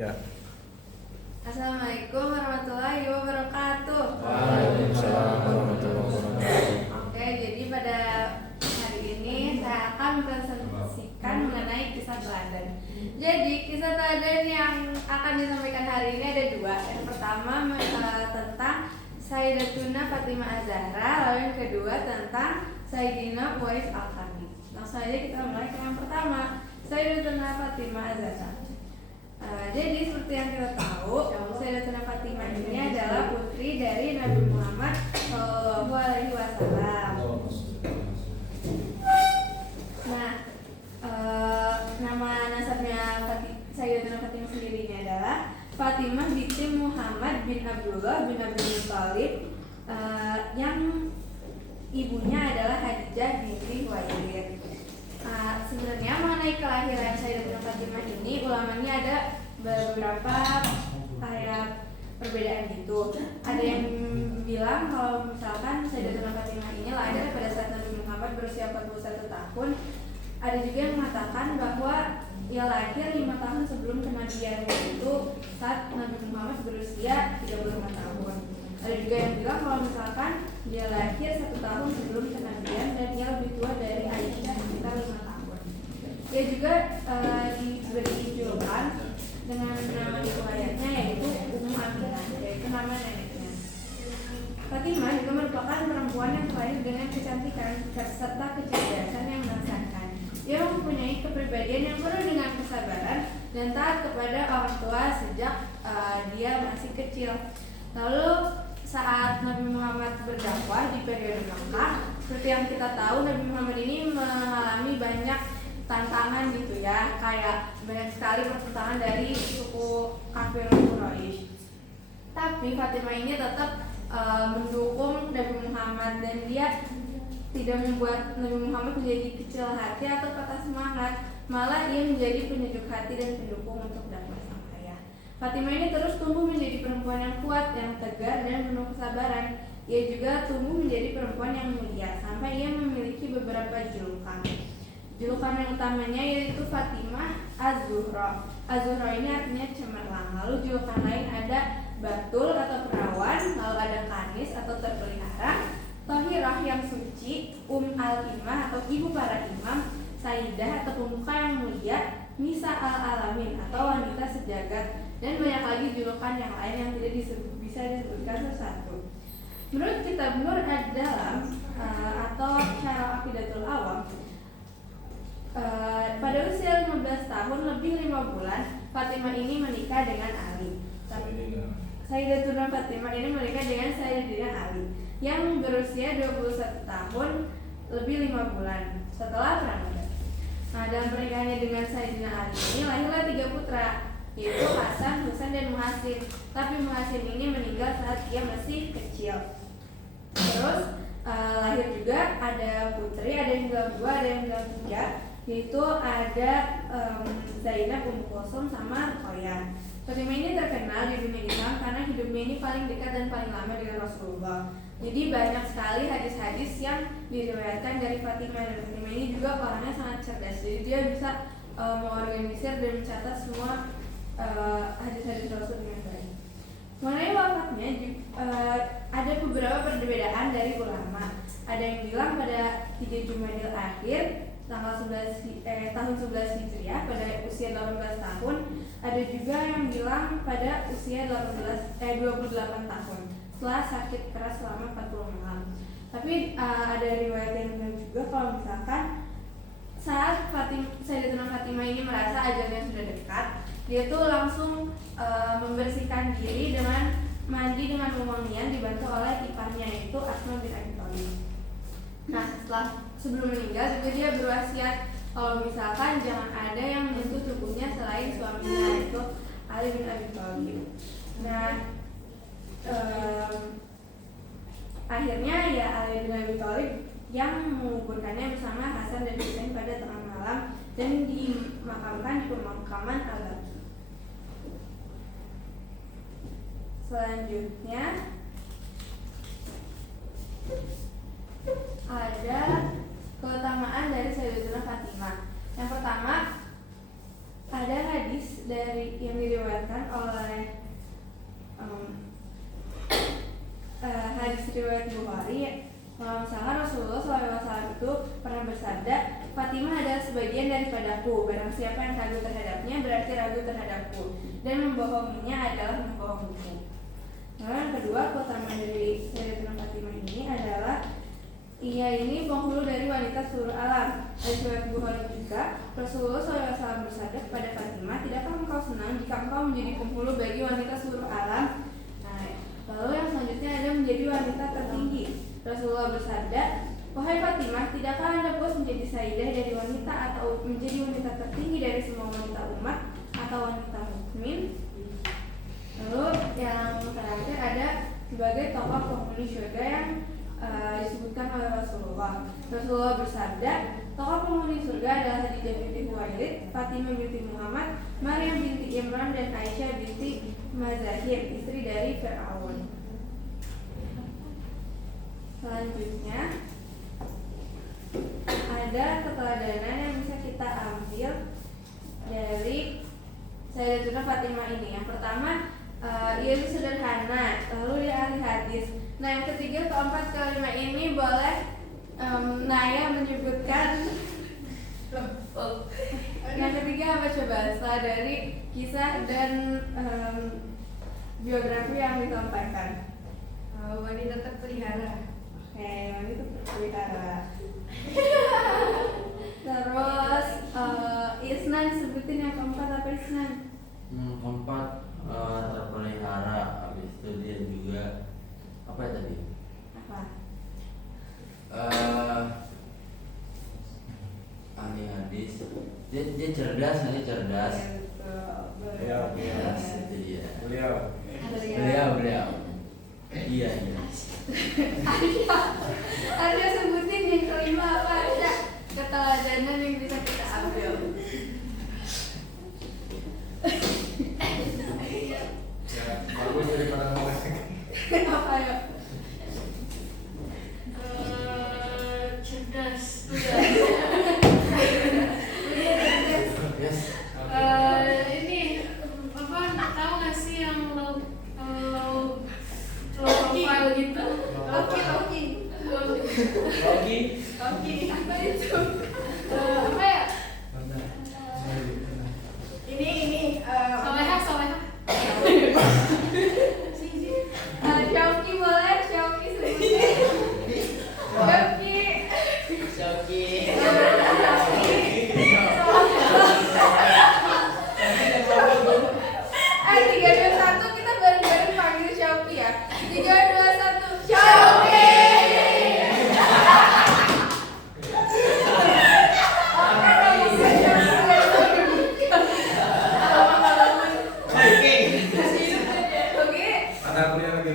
Ya. Assalamualaikum warahmatullahi wabarakatuh. Waalaikumsalam warahmatullahi wabarakatuh. Oke, jadi pada hari ini saya akan mempresentasikan mengenai kisah teladan. Jadi kisah teladan yang akan disampaikan hari ini ada dua. Yang pertama tentang Sayyidatuna Fatimah Az-Zahra, lalu yang kedua tentang Sayyidina Uwais Al-Qarni. Langsung saja kita mulai ke yang pertama, Sayyidatuna Fatimah Az-Zahra. Jadi seperti yang kita tahu, Sayyidatuna Fatimah ini adalah putri dari Nabi Muhammad Shallallahu Alaihi Wasallam. Nah, nama nasabnya Sayyidatuna Fatimah sendiri ini adalah Fatimah binti Muhammad bin Abdullah bin Abdul Muthalib, yang ibunya adalah Khadijah binti Khuwailid. Sebenarnya mengenai kelahiran Sayyidatuna Fatimah ini ulamanya ada beberapa kayak perbedaan gitu. Ada yang bilang kalau misalkan Sayyidatuna Fatimah ini lahir pada saat Nabi Muhammad berusia 41 tahun. Ada juga yang mengatakan bahwa ia lahir 5 tahun sebelum kenabian, yaitu saat Nabi Muhammad berusia 35 tahun. Ada juga yang bilang kalau misalkan dia lahir 1 tahun sebelum kenabian dan ia lebih tua dari Aisyah sekitar 5 tahun. Dia juga diberi julukan dengan nama di riwayatnya yaitu Ummu Aminah, yaitu nama neneknya. Fatimah juga merupakan perempuan yang terlahir dengan kecantikan serta kecerdasan yang mengesankan. Dia mempunyai kepribadian yang penuh dengan kesabaran dan taat kepada orang tua sejak dia masih kecil. Lalu saat Nabi Muhammad berdakwah di periode Makkah, seperti yang kita tahu, Nabi Muhammad ini mengalami banyak tantangan gitu ya, kayak banyak sekali pertentangan dari suku kafir Quraisy. Tapi Fatimah ini tetap mendukung Nabi Muhammad dan dia tidak membuat Nabi Muhammad menjadi kecil hati atau patah semangat, malah ia menjadi penyejuk hati dan pendukung untuk dakwah sang ayah. Fatimah ini terus tumbuh menjadi perempuan yang kuat, yang tegar dan penuh kesabaran. Ia juga tumbuh menjadi perempuan yang mulia sampai ia memiliki beberapa julukan. Julukan yang utamanya yaitu Fatimah Az-Zuhra. Az-Zuhra ini artinya cemerlang. Lalu julukan lain ada Batul atau perawan, lalu ada Kanis atau terpelihara, Thahirah yang suci, Al-Imah atau ibu para imam, Sayyidah atau pemuka yang mulia, Nisa al-Alamin atau wanita sejagat, dan banyak lagi julukan yang lain yang tidak bisa disebutkan satu-satu. Menurut kitab Nur ad-Dalam atau Syarah Aqidatul Awam, pada usia 15 tahun lebih 5 bulan, Fatimah ini menikah dengan Ali. Sayyidatuna Fatimah ini menikah dengan Sayyidina Ali yang berusia 21 tahun lebih 5 bulan setelah perang Badar. Nah, dalam pernikahannya dengan Sayyidina Ali ini lahirlah 3 putra, yaitu Hasan, Husain, dan Muhsin. Tapi Muhsin ini meninggal saat ia masih kecil. Terus lahir juga ada putri, ada yang bilang 2, ada yang bilang 3, yaitu ada Zainab, Ummu Kulsum, sama Ruqayyah. Fatimah ini terkenal di dunia Islam karena hidupnya ini paling dekat dan paling lama dengan Rasulullah. Jadi banyak sekali hadis-hadis yang diriwayatkan dari Fatimah, dan Fatimah ini juga orangnya sangat cerdas. Jadi dia bisa mengorganisir dan mencatat semua hadis-hadis Rasul dengan baik. Mengenai wafatnya ada beberapa perbedaan dari ulama. Ada yang bilang pada 3 Jumadil Akhir tanggal 11 tahun 11 Hijriah pada usia 18 tahun. Ada juga yang bilang pada usia 28 tahun setelah sakit keras selama 40 malam. Tapi ada riwayat yang bilang juga kalau misalkan saat Sayyidatuna Fatimah ini merasa ajalnya sudah dekat, dia tuh langsung membersihkan diri dengan mandi dengan wewangian dibantu oleh iparnya, yaitu Asma bin Abi Thalib. Nah, sebelum meninggal juga dia berwasiat kalau misalkan jangan ada yang menyentuh tubuhnya selain suaminya, yaitu Ali bin Abi Thalib. Nah, akhirnya ya Ali bin Abi Thalib yang menguburkannya bersama Hasan dan Husain pada tengah malam dan dimakamkan di pemakaman Al-Baqi. Selanjutnya ada keutamaan dari Sayyidatuna Fatimah. Yang pertama, ada hadis dari yang diriwayatkan diriwayatkan oleh hadis riwayat Bukhari. Kalau misalnya Rasulullah SAW itu pernah bersabda, Fatimah adalah sebagian daripadaku. Barang siapa yang ragu terhadapnya berarti ragu terhadapku, dan membohonginya adalah membohongiku. Lalu yang kedua, keutamaan dari Sayyidatina Fatimah ini adalah ia ini penghulu dari wanita seluruh alam. Dari riwayat Bukhari juga, Rasulullah SAW bersabda kepada Fatimah, tidakkah engkau senang jika engkau menjadi penghulu bagi wanita seluruh alam? Nah, lalu yang selanjutnya ada menjadi wanita tertinggi. Rasulullah bersabda, wahai Fatimah, tidakkah anda puas menjadi sayyidah dari wanita atau menjadi wanita tertinggi dari semua wanita umat atau wanita mukmin? Lalu yang terakhir ada sebagai tokoh penghuni surga yang disebutkan oleh Rasulullah. Rasulullah bersabda, tokoh penghuni surga adalah Khadijah binti Khuwailid, Fatimah binti Muhammad, Maryam binti Imran, dan Aisyah binti Mazahir, istri dari Fir'aun. Selanjutnya ada keteladanan yang bisa kita ambil dari Sayyidatina Fatimah ini. Yang pertama, ia itu sederhana, lalu dia ahli hadis. Nah, yang ketiga, keempat, kelima ini boleh Naya menyebutkan. Yang ketiga apa coba? Setelah dari kisah dan biografi yang disampaikan. Wanita terpelihara. Oke, wanita terpelihara. Terus Isnan, sebutin yang keempat apa Isnan? Keempat terpelihara. Habis itu dia juga apa ya tadi? Apa? Ahli hadis. Dia cerdas, nanti cerdas. Ya, Cerdas itu dia. Beliau. Beliau. Iya. Ada sebutin yang kelima apa aja keteladanan yang bisa kita ambil. Ya, bagus daripada ngomong. Apa ya? Cerdas. Yes. Ini apa? Tahu nggak sih yang low profile gitu? Oke. Apa itu? Apa ya? Ini Soleha. Syauki boleh, Syauki sebutin. Syauki. Ayo 3, 2, 1 kita bareng-bareng panggil Syauki ya. 3, 2, 1 Syauki. Oke. Ada kuliah lagi.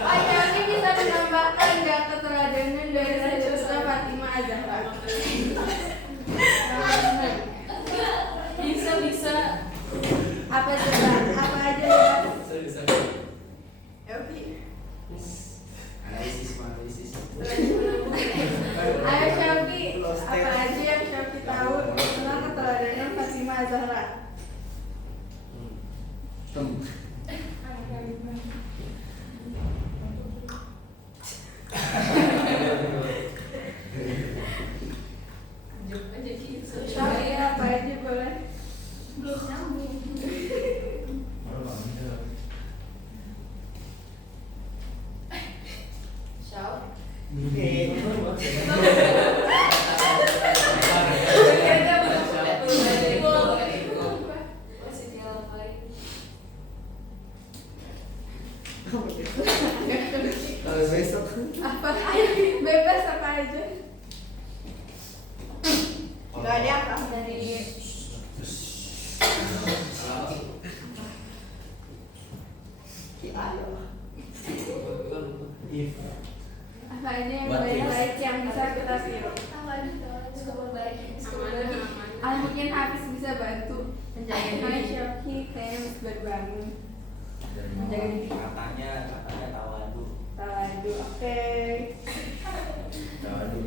Ayah ini bisa menambahkan nggak keteladanan dari Sayyidatina Fatimah Az-Zahra? Bisa. Apa coba? Apa aja ya? Analisis. Ayo Syauki, apa aja yang Syauki tahu tentang keteladanan Fatimah Az-Zahra? Syauki apa aja boleh? Apa? Bebas apa aja? Gak ada apa dari apa aja yang baik-baik yang bisa kita tiru? Mungkin Hafiz bisa bantu menjaga Syauki kayaknya masih baru bangun. Katanya tawadu. Tawadu, oke. Waduh.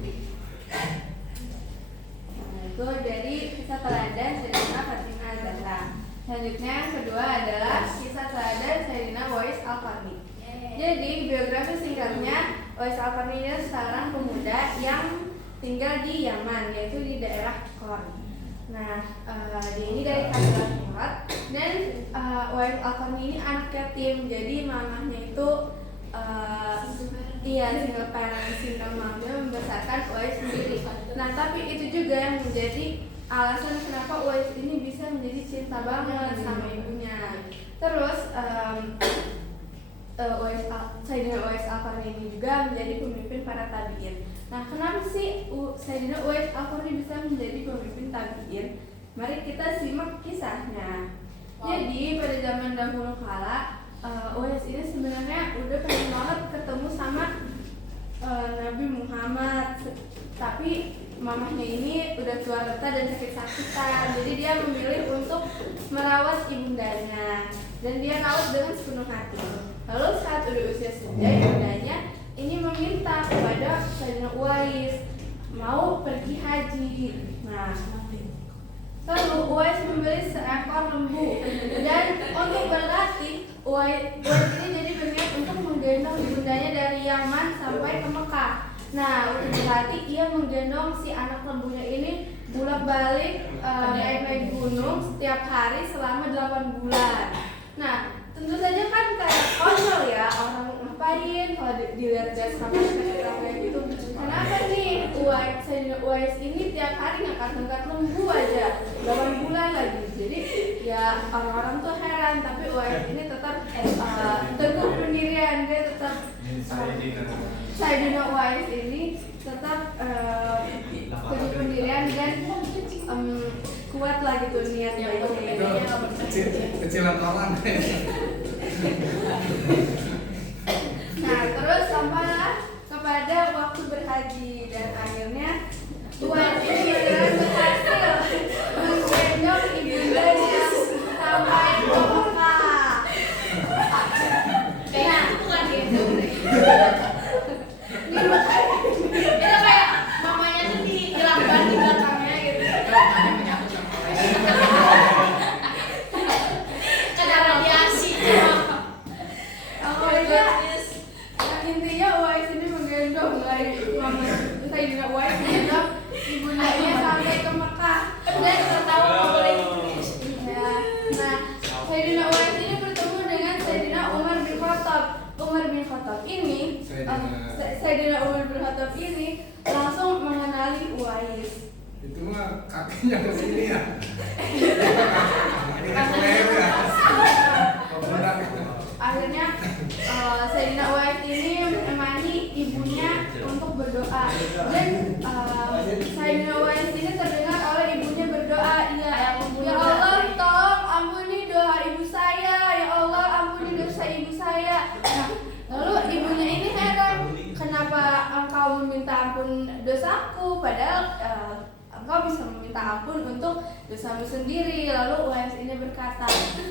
Nah, itu dari kisah teladan Sayyidina Fatimah Az-Zahra. Selanjutnya yang kedua adalah kisah teladan Sayyidina Uwais Al-Qarni. Jadi biografi singkatnya, Uwais Al-Qarni ini seorang pemuda yang tinggal di Yaman, yaitu di daerah Qarn. Nah, dia ini dari kabilah Murad dan Uwais Al-Qarni ini anak yatim. Jadi mamahnya itu single parent, single mom, dia membesarkan Uwais sendiri. Nah, tapi itu juga yang menjadi alasan kenapa Uwais ini bisa menjadi cinta banget sama ibunya. Terus Sayyidina Uwais Al-Qarni ini juga menjadi pemimpin para tabi'in. Nah, kenapa sih Sayyidina Uwais Al-Qarni bisa menjadi pemimpin tabi'in? Mari kita simak kisahnya. Jadi pada zaman dahulu kala, Uwais ini sebenarnya udah pengen banget ketemu sama Nabi Muhammad, tapi mamahnya ini udah tua renta dan sakit-sakitan. Jadi dia memilih untuk merawat ibundanya dan dia rawat dengan sepenuh hati. Lalu saat udah usia senja, ibundanya ini meminta kepada Sayyidina Uwais mau pergi haji. Nah, lalu Uwais membeli seekor lembu dan untuk berlatih Uwais ini jadi berniat untuk menggendong ibundanya dari Yaman sampai ke Mekah. Nah, untuk berlatih ia menggendong si anak lembunya ini bolak-balik naik gunung setiap hari selama 8 bulan. Nah, tentu saja kan kayak konyol ya, orang ngapain kalau dilihat-lihat sama kayak gitu. Kenapa nih Sayyidina Uwais ini tiap hari ngangkat-ngangkat lembu aja 8 bulan lagi. Jadi ya orang-orang tuh heran, tapi Uwais ini tetap teguh pendirian, dia tetap Sayyidina Uwais ini tetap teguh pendirian dan kuat lah gitu niat baiknya. Kecilan kawan. Nah, terus sampailah kepada waktu berhaji dan akhirnya Uwais ini beneran berhasil menggendong ibundanya sampai ke Mekah. Nah, bukan gendong deh. Di Mekah Itu kayak mamanya tuh digerakkan di belakangnya gitu. Kena radiasi. intinya Uwais ini menggendong Sayyidina Uwais menggendong ibundanya sampai ke Mekah dan Tahu nggak boleh ya. Nah, Sayyidina Uwais ini bertemu dengan Sayyidina Umar bin Khattab. Umar bin Khattab ini Sayyidina Umar bin Khattab ini langsung mengenali Uwais. Itu mah kakinya ke sini ya. Ini ke leher ya. Akhirnya Sayyidina Uwais ini menemani ibunya untuk berdoa dan Sayyidina Uwais ini terdengar oleh ibunya berdoa, ya Allah tolong ampuni doa ibu saya, ya Allah ampuni dosa ibu saya. Nah, lalu ibunya ini heran, kenapa engkau meminta ampun dosaku padahal engkau bisa meminta ampun untuk dosamu sendiri. Lalu Uwais ini berkata,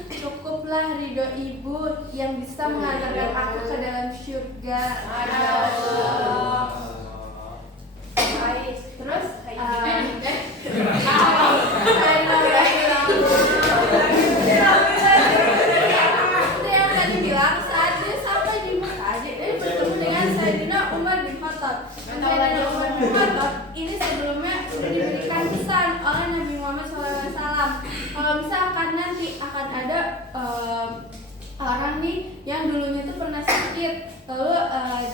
cukuplah ridho ibu yang bisa mengantarkan aku ke dalam surga. Baik, terus yang tadi bilang saat dia sampai di Mekah, dia bertemu dengan Sayyidina Umar bin Khattab. Sayyidina Umar bin Khattab ini sebelumnya sudah diberikan pesan oleh Nabi Muhammad SAW kalau misalkan nanti akan ada orang nih yang dulunya tuh pernah sakit, lalu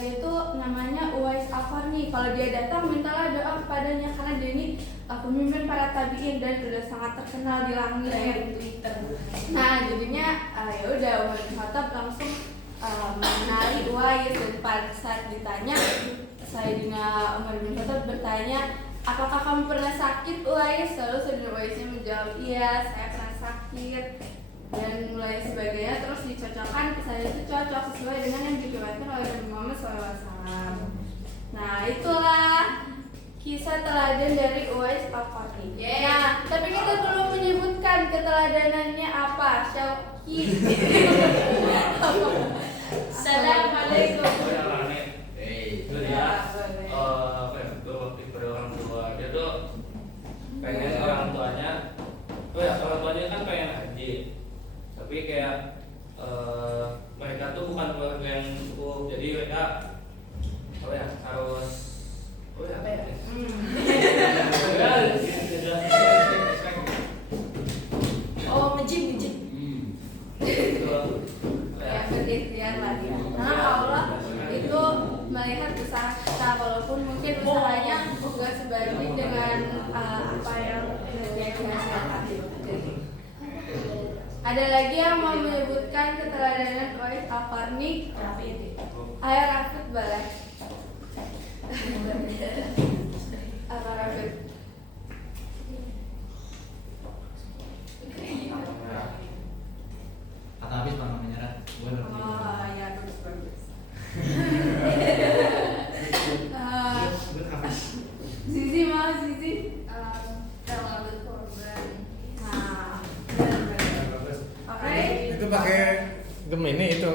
dia tuh namanya Uwais Al-Qarni. Kalau dia datang mintalah doa kepadanya karena dia ini pemimpin para tabiin dan sudah sangat terkenal di langit di Twitter. Nah, jadinya ya udah Umar bin Khattab langsung mengenali Uwais dan pada saat ditanya Sayyidina Umar bin Khattab bertanya, apakah kamu pernah sakit Uwais? Lalu Sayyidina Uwaisnya menjawab, iya saya pernah sakit dan mulai sebagainya, terus dicocokkan kisah itu cocok sesuai dengan yang diriwayatkan oleh Nabi Muhammad SAW. Nah, itulah kisah teladan dari Uwais Al-Qarni. Nah, tapi kita belum menyebutkan keteladanannya apa. Syauki. Assalamualaikum. melihat usaha kita, walaupun mungkin usahanya nggak sebanding dengan apa yang dihasilkan. Ada lagi yang mau menyebutkan keteladanan Uwais Al-Qarni? Ayo Rafid boleh. Apa Rafid? Kata habis pernah menyerah. Gue udah punya. Oh ya, bagus. Gue habis. Zizi mau Zizi? Relawan korban. Nah, benar-benar. Oke. Itu pakai Gemini itu.